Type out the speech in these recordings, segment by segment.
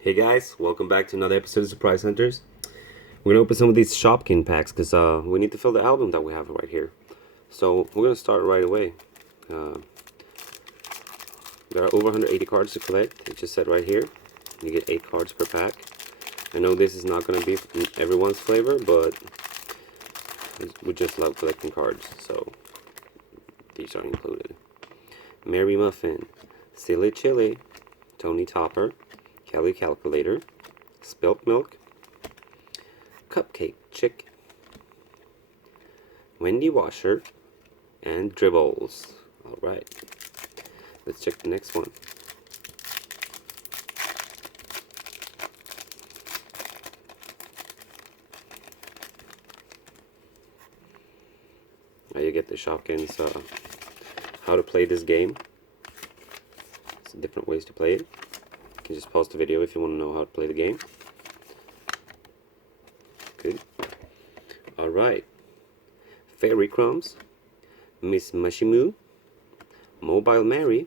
Hey guys, welcome back to another episode of Surprise Hunters. We're gonna open some of these Shopkin packs because we need to fill the album that we have right here. So we're gonna start right away. Uh, there are over 180 cards to collect. It just said right here, you get 8 cards per pack. I know this is not gonna be everyone's flavor, but we just love collecting cards, so these are included. Mary Muffin, Silly Chili, Tony Topper, Kelly Calculator, Spilt Milk, Cupcake Chick, Wendy Washer, and Dribbles. Alright, let's check the next one. Now you get the Shopkins how to play this game. It's different ways to play it. You can just pause the video if you want to know how to play the game. Good. Alright. Fairy Crumbs, Miss Mushimoo, Mobile Mary,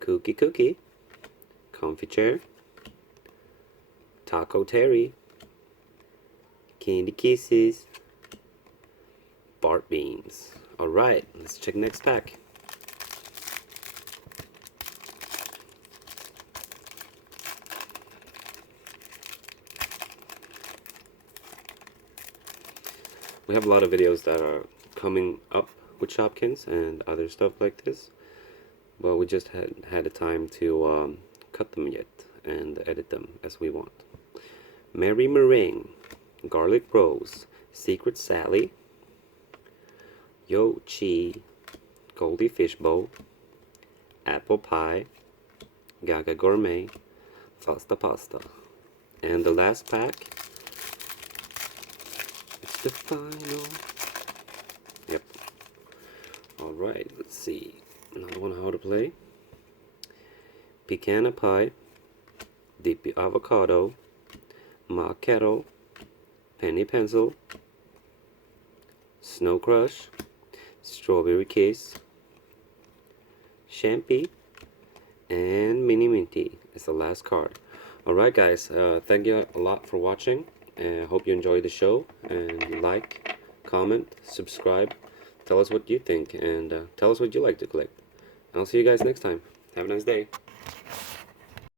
Cookie Cookie, Comfy Chair, Taco Terry, Candy Kisses, Bart Beans. Alright, let's check next pack. We have a lot of videos that are coming up with Shopkins and other stuff like this, but we just hadn't had the time to cut them yet and edit them as we want. Mary Meringue, Garlic Rose, Secret Sally, Yo Chi, Goldie Fishbowl, Apple Pie, Gaga Gourmet, Fasta Pasta. And the last pack, it's the final. Yep. Alright, let's see. Another one how to play. Pecan Pie, Deep Avocado, Ma Kettle, Penny Pencil, Snow Crush, Strawberry Kiss, Champy, and Mini Minty is the last card. Alright guys, thank you a lot for watching, and I hope you enjoyed the show, and like, comment, subscribe, tell us what you think, and tell us what you like to collect. And I'll see you guys next time. Have a nice day.